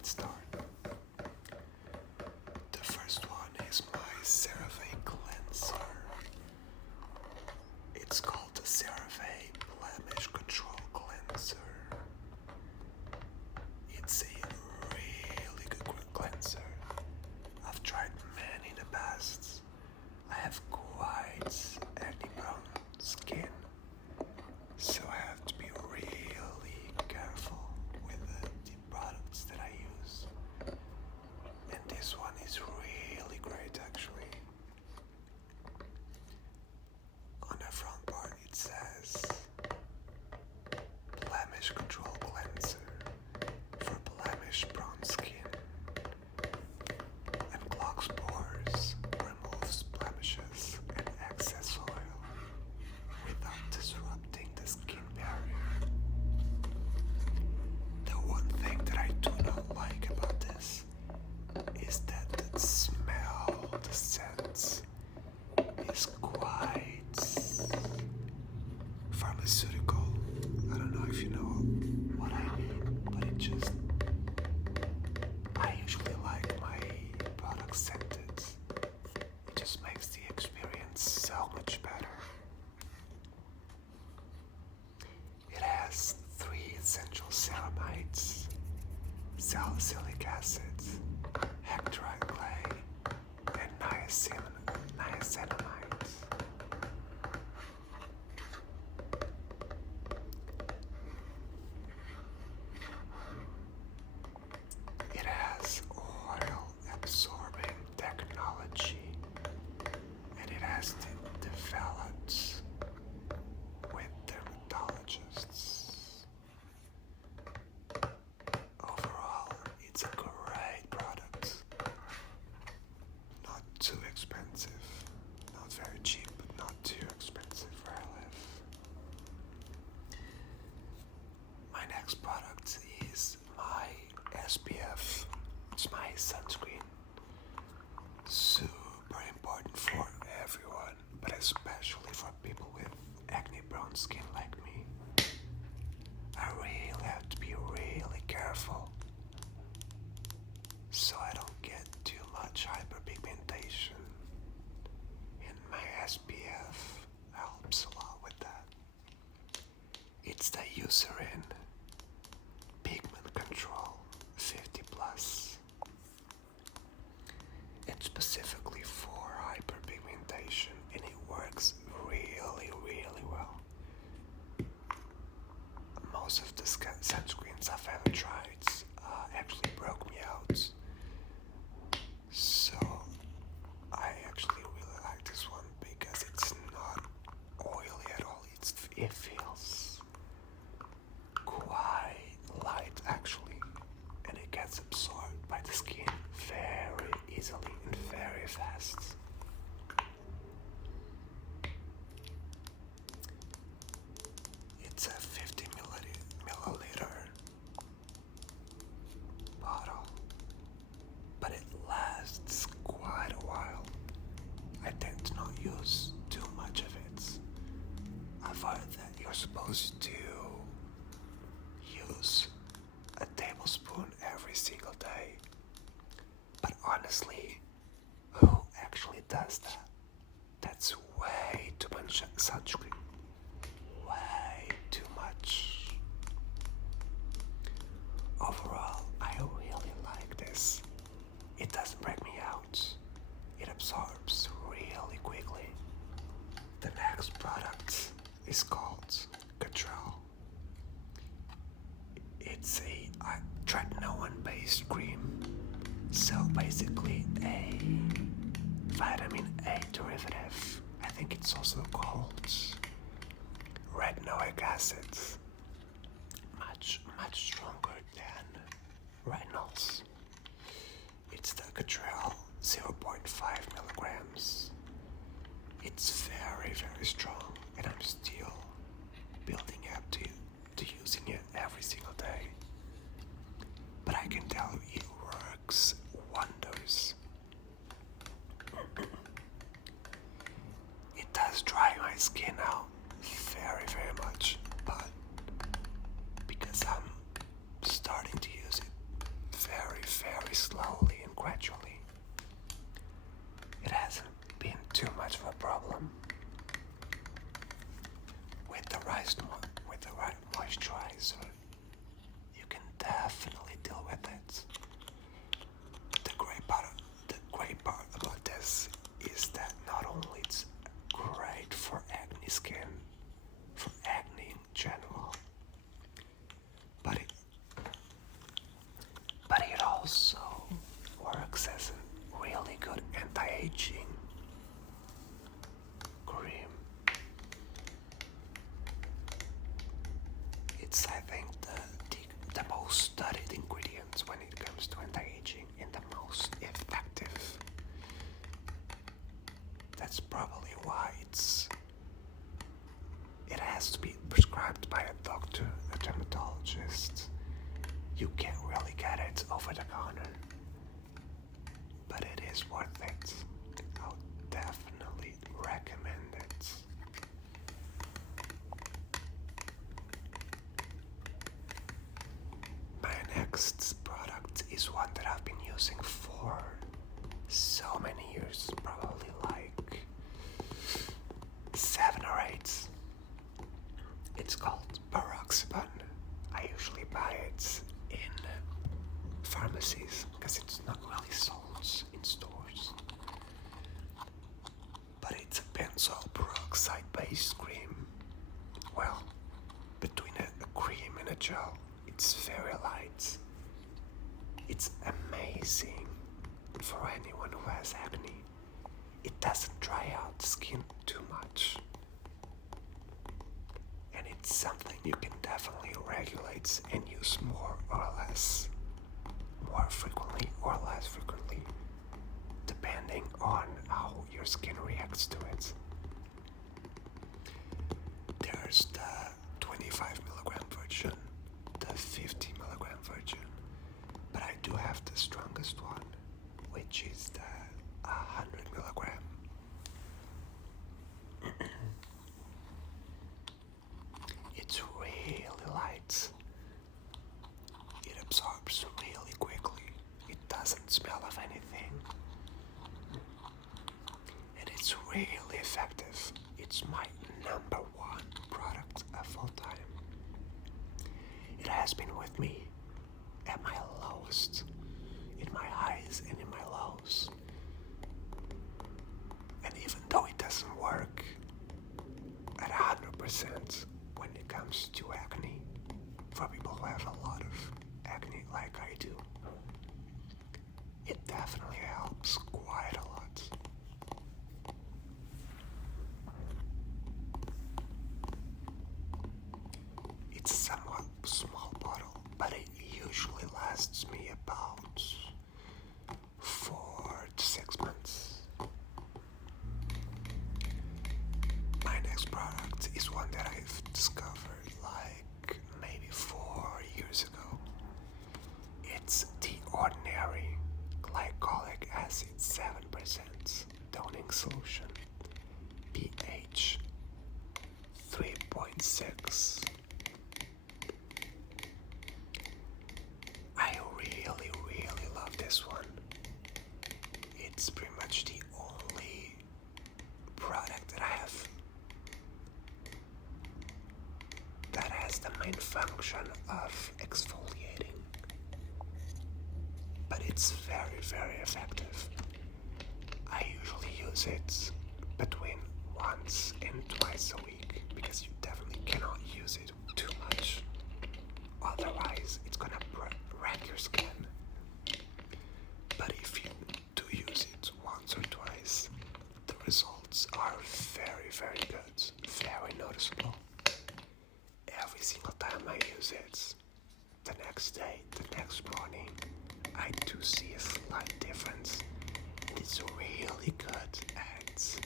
let's start. The first one is my CeraVe cleanser. It's called the CeraVe Blemish Control Cleanser. It's a really good cleanser. I've tried many in the past. I have quite acne-prone skin, so I have to be really careful with the products that I use. And this one is really great actually. On the front part it says Blemish Control Cleanser for blemish prone skin and clogs pores, removes blemishes and excess oil without disrupting the skin barrier. The one thing that I do not like about this is that the smell, the scent is quite pharmaceutical. I don't know if you know what I mean, but I usually like my products scented. It just makes the experience so much better. It has 3 essential ceramides, salicylic acid, hectorite clay, and niacinamide. It has oil absorbing technology, and it has been developed with dermatologists. Overall, it's a great product. Not too expensive, not very cheap, but not too expensive where I live. My next product is my SPF. It's my sunscreen. Super important for everyone, but especially for people with acne-prone skin like me. I really have to be really careful so I don't get too much hyperpigmentation. And my SPF helps a lot with that. It's the Eucerin Pigment Control 50 Plus. It's specifically for hyperpigmentation and it works really, really well. Most of the sunscreens I've ever tried actually broke me out. So I actually really like this one because it's not oily at all. It feels quite light actually, and it gets absorbed by the skin very easily and very fast. It's a 50 milliliter bottle, but it lasts quite a while. I tend to not use too much of it. I've heard that you're supposed to use a tablespoon every single day, but honestly, who actually does that? That's way too much sunscreen. Way too much. Overall, I really like this. It doesn't break me out. It absorbs really quickly. The next product is called Catrell. It's a tretinoin-based cream. So basically a vitamin A derivative. I think it's also called retinoic acid. Much stronger than retinols. It's the Catrell 0.5 milligrams. It's very, very strong, and I'm still building up to using it every single day. But I can tell you it works wonders. It does dry my skin out very, very much, but because I'm starting to use it very also works as a really good anti-aging cream. It's, I think, the most studied ingredient when it comes to anti-aging and the most effective. That's probably why it has to be prescribed by a doctor, a dermatologist. You can't really get it over the counter, but it is worth it. I'll definitely recommend it. My next product is one that I've been using for so many years, probably like 7 or 8. It's called Paroxybon. I usually buy it in pharmacies because it's not really sold in stores. But it's a benzoyl peroxide based cream. Well, between a cream and a gel, it's very light. It's amazing for anyone who has acne. It doesn't dry out the skin too much. And it's something you can definitely regulate and use more or less, more frequently or less frequently, depending on how your skin reacts to it. There's the 25 milligram version, the 50 milligram version, but I do have the strongest one, which is the 100 milligram. It's really light. It absorbs really quickly. It doesn't smell of anything. And it's really effective. It's my number 1 product of all time. It has been with me at my lowest, in my highs and in my lows. And even though it doesn't work at 100% when it comes to acne, for people who have a lot of acne like I do, it definitely helps quite a lot. It's a somewhat small bottle, but it usually lasts me about 4 to 6 months. My next product is one that I've discovered like maybe 4 years ago. It's the Ordinary Glycolic Acid 7% toning solution, pH 3.6. I really love this one. It's pretty much the only product that I have that has the main function of exfoliating, but it's very effective. I usually use it between once and twice a week because you definitely cannot use it too much, otherwise it's gonna wreck your skin. But if you do use it once or twice, the results are very good, very noticeable. Every single time I use it, the next day, the next morning, I do see a slight difference. It's really good at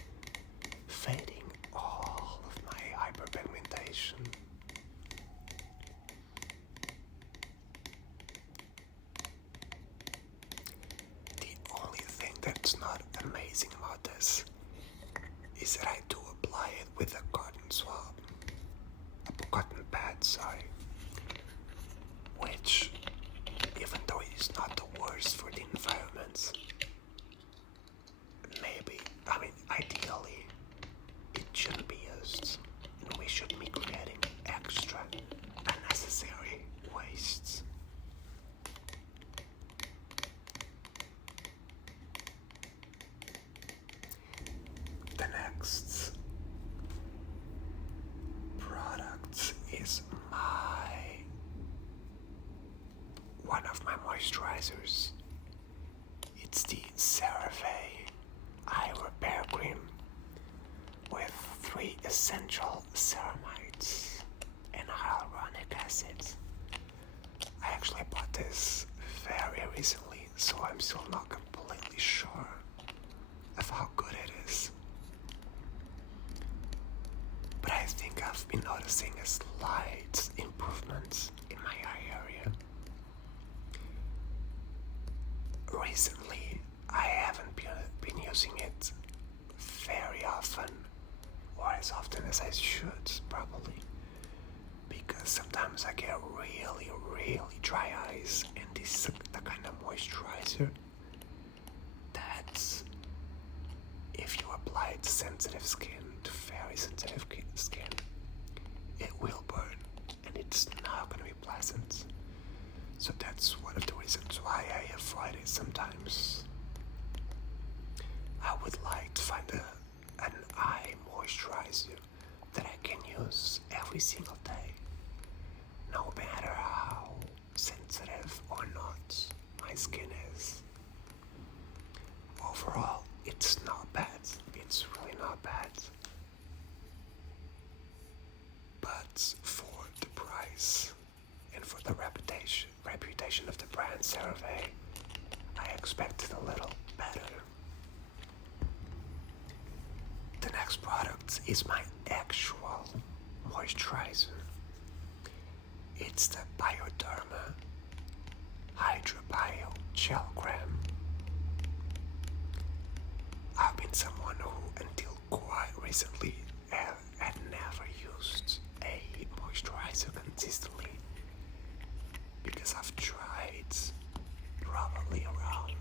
fading all of my hyperpigmentation. The only thing that's not amazing about this is that I do apply it with a cotton pad, which, even though it is not the worst for the environment, ideally, it shouldn't be used, and we shouldn't be creating extra unnecessary wastes. The next product is one of my moisturizers moisturizers. It's the CeraVe Eye Repair Cream with 3 essential ceramides and hyaluronic acid. I actually bought this very recently, so I'm still not completely sure of how good it is. But I think I've been noticing a slight improvement in my eye area. Recently, I haven't been using it very often, or as often as I should, probably, because sometimes I get really, really dry eyes, and this is the kind of moisturizer that, if you apply it to sensitive skin, to very sensitive skin, it will burn, and it's not going to be pleasant. So that's one of the reasons why I avoid it sometimes. I would like to find an eye moisturizer that I can use every single day, no matter how sensitive or not my skin is. Overall, it's not bad. It's really not bad. But for the price and for the reputation of the brand CeraVe, I expected a little better. The next product is my actual moisturizer. It's the Bioderma Hydra Bio Gel Cream. I've been someone who, until quite recently, had never used a moisturizer consistently, because I've tried probably around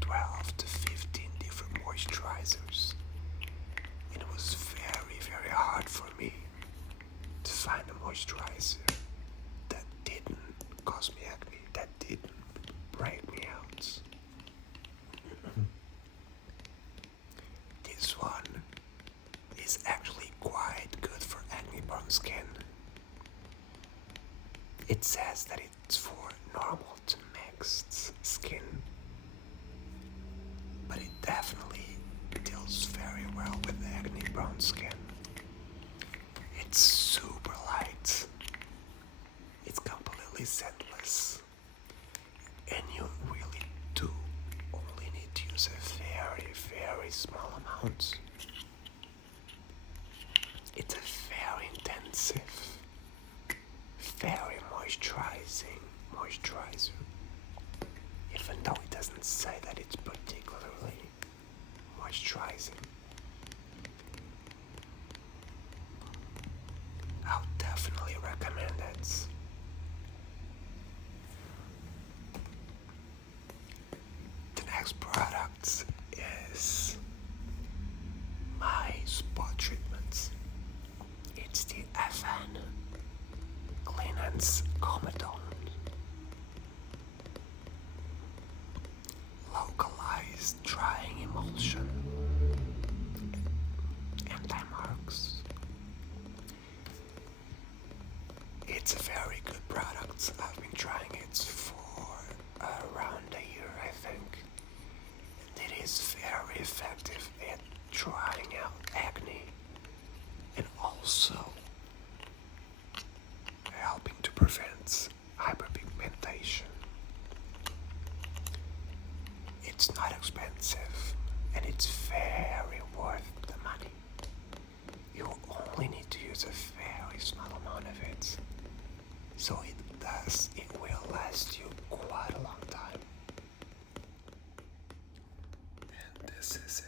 12 to 15 different moisturizers, and it was very, very hard for me to find a moisturizer that didn't cause me acne, that didn't break me out. This one is actually quite good for acne-prone skin. It says that it's for normal to mixed skin, but it definitely deals very well with acne-prone skin. It's super light. It's completely scentless, and you really do only need to use a very, very small amount. It's a very intensive, very moisturizing moisturizer, even though it doesn't say that it's particularly moisturizing. I'll definitely recommend it. The next product is my spot treatment. It's the FN Cleanance Comedone Localized Drying Emulsion Anti-marks. It's a very good product. I've been trying it for around a year, I think. And it is very effective at drying out acne and also helping to prevent hyperpigmentation. It's not expensive, and it's very worth the money. You only need to use a very small amount of it, so it will last you quite a long time. And this is